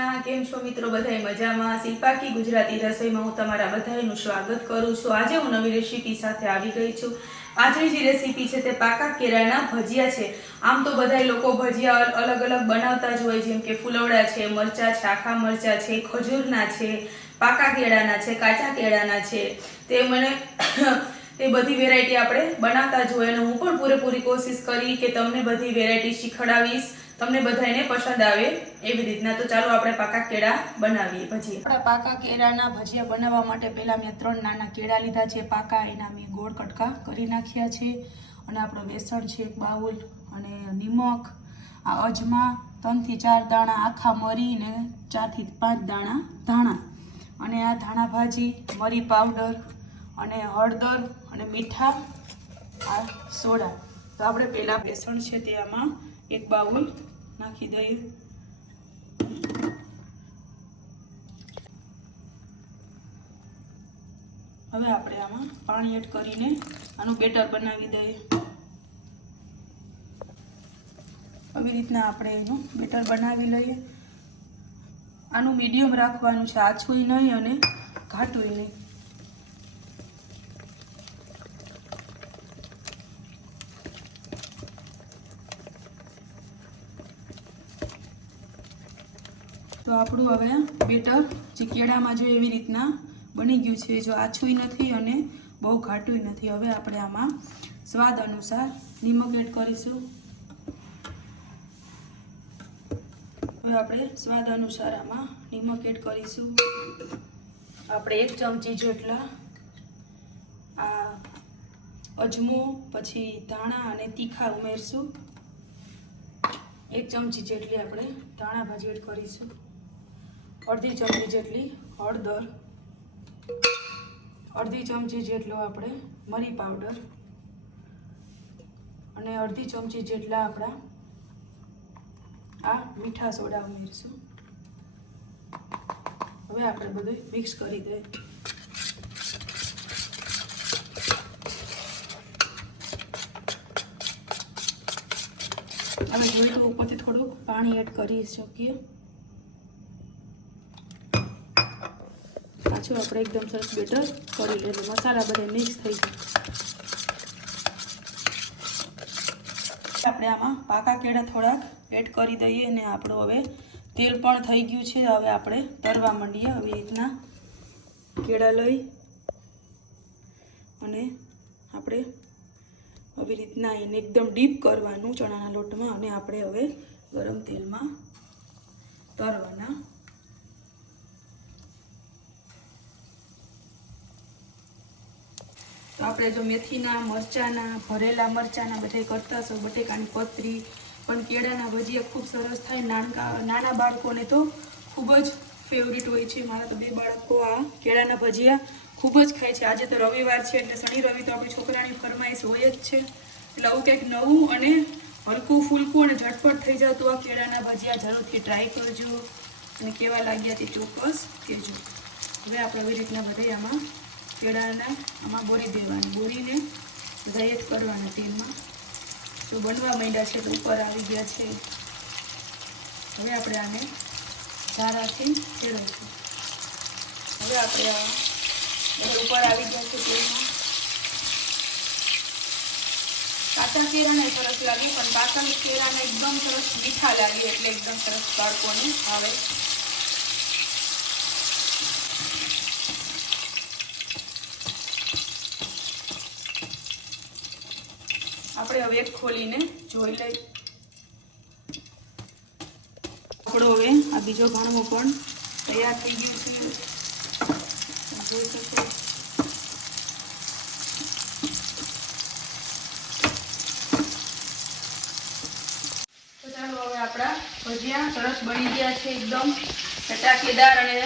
કૃષ્ણ. કેમ છો મિત્રો? બધાય મજામાં? શિલ્પાકી ગુજરાતી રસોઈમાં હું તમારા બધાયનું સ્વાગત કરું છું. આજે હું નવી રેસીપી સાથે આવી ગઈ છું. આજની જે રેસીપી છે તે પાકા કેળાના ભજીયા છે. આમ તો બધાય લોકો ભજીયા અલગ અલગ બનાવતા જ હોય, જેમ કે ફુલવડા છે, મરચા છે, આખા મરચા છે, ખજૂરના છે, પાકા કેળાના છે, કાચા કેળાના છે. તે મને તે બધી વેરાયટી આપણે બનાવતા જ હોય અને હું પણ પૂરેપૂરી કોશિશ કરી કે તમને બધી વેરાયટી શીખડાવીશ, તમને બધાને પસંદ આવે એવી રીતના. તો ચાલો આપણે પાકા કેળા બનાવીએ ભજીયા. આપણા પાકા કેળાના ભજીયા બનાવવા માટે પહેલા મેં 3 નાના કેળા લીધા છે પાકા, એના મેં ગોળ કટકા કરી નાખ્યા છે. અને આપણો બેસણ છે 1 બાઉલ, અને નિમક, આ અજમા 3 થી 4 દાણા આખા મરી ને 4 થી 5 દાણા ધાણા, અને આ ધાણા ભાજી, મરી પાવડર અને હળદર અને મીઠા, આ સોડા. તો આપણે પહેલા બેસણ છે તે આમાં 1 બાઉલ નાખી દઈએ. હવે આપણે આમાં પાણી એડ કરીને આનું બેટર બનાવી દઈએ. આવી રીતના આપણે એનું બેટર બનાવી લઈએ. આનું મીડિયમ રાખવાનું છે, આછું નહીં અને ઘાટું નહીં. તો આપણું હવે બેટર જે કેળામાં જો એવી રીતના બની ગયું છે, જો આછું નથી અને બહુ ઘાટું નથી. હવે આપણે આમાં સ્વાદ અનુસાર નિમક એડ કરીશું. હવે આપણે સ્વાદ અનુસાર આમાં નિમક એડ કરીશું. આપણે 1 ચમચી જેટલા આ અજમો, પછી ધાણા અને તીખા ઉમેરશું. 1 ચમચી જેટલી આપણે ધાણા ભાજી એડ કરીશું. અડધી ચમચી જેટલી હળદર, અડધી ચમચી જેટલો આપણે મરી પાવડર, અને અડધી ચમચી જેટલા આપણા આ મીઠા સોડા ઉમેરીશું. હવે આપણે બધું મિક્સ કરી દઈએ. હવે જોઈએ તો ઉપરથી થોડુંક પાણી એડ કરી શકીએ. પાછું આપણે એકદમ સરસ બેટર કરી લઈએ. મસાલા બધા મિક્સ થઈ જાય. આપણે આમાં પાકા કેળા થોડાક એડ કરી દઈએ અને આપણું હવે તેલ પણ થઈ ગયું છે. હવે આપણે તરવા માંડીએ. આવી રીતના કેળા લઈ અને આપણે આવી રીતના એને એકદમ ડીપ કરવાનું ચણાના લોટમાં, અને આપણે હવે ગરમ તેલમાં તરવાના. તો આપણે જો મેથીના, મરચાના, ભરેલા મરચાના બધા કરતા છો, બટેકાની પતરી, પણ કેળાના ભજીયા ખૂબ સરસ થાય. નાના બાળકોને તો ખૂબ જ ફેવરિટ હોય છે. મારા તો 2 બાળકો આ કેળાના ભજીયા ખૂબ જ ખાય છે. આજે તો રવિવાર છે એટલે શનિ રવિ તો આપણી છોકરાની ફરમાઈશ હોય જ છે. એટલે આવું કંઈક નવું અને હલકું ફૂલકું અને ઝટપટ થઈ જતું આ કેળાના ભજીયા જરૂરથી ટ્રાય કરજો, અને કેવા લાગ્યા તે ચોક્કસ કહેજો. હવે આપણે આવી રીતના બધા આમાં કેળાના આમાં બોરી દેવાની, બોરીને બધા એડ કરવાના તેલમાં. તો બનવા માંડ્યા છે, તો ઉપર આવી ગયા છે. હવે આપણે આને ધારાથી ફેરવીશું. હવે આપણે આ ઉપર આવી ગયા છે તેલમાં. કાચા કેળાને સરસ લાગે, પણ પાકા કેળાને એકદમ સરસ મીઠા લાગે, એટલે એકદમ સરસ બાળકોને આવે. આપણે હવે એક ખોલીને જોઈ લઈએ. આપણો હવે આ બીજો ઘણવો પણ તૈયાર થઈ ગયું છે, જોઈ શકો. તો ચાલો હવે આપણા ભજીયા સરસ બની ગયા છે, એકદમ ચટાકેદાર અને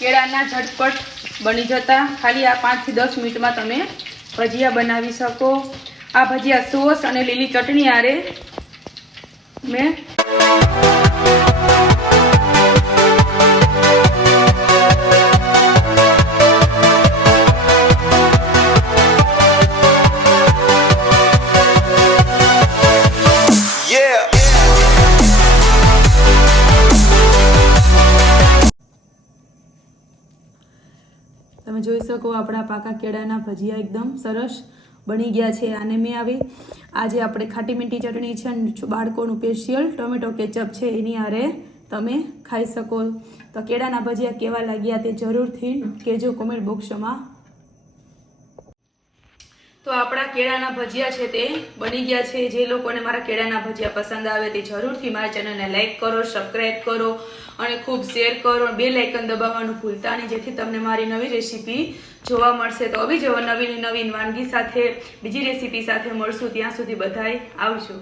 કેળાના ઝટપટ બની જતા. ખાલી આ 5 થી 10 મિનિટમાં તમે ભજીયા બનાવી શકો. આ ભજીયા સોસ અને લીલી ચટણી આરે મેં તમે જોઈ શકો આપણા પાકા કેળાના ભજીયા એકદમ સરસ બની ગયા છે. આને મેં આજે આપણે ખાટી મીઠી ચટણી છે અને બાળકોનું સ્પેશિયલ ટોમેટો કેચઅપ છે એની હારે તમે ખાઈ શકો. તો કેળાના ભજીયા કેવા લાગ્યા તે જરૂરથી કહેજો કોમેન્ટ બોક્સમાં. તો આપણા કેળાના ભજીયા છે તે બની ગયા છે. જે લોકોને મારા કેળાના ભજીયા પસંદ આવે તે જરૂરથી મારા ચેનલને લાઈક કરો, સબસ્ક્રાઈબ કરો અને ખૂબ શેર કરો. બેલ આઇકન દબાવવાનું ભૂલતા નહીં, જેથી તમને મારી નવી રેસીપી જોવા મળશે. તો હવે જો નવીન વાનગી સાથે બીજી રેસીપી સાથે મળશું. ત્યાં સુધી બધાય આવજો.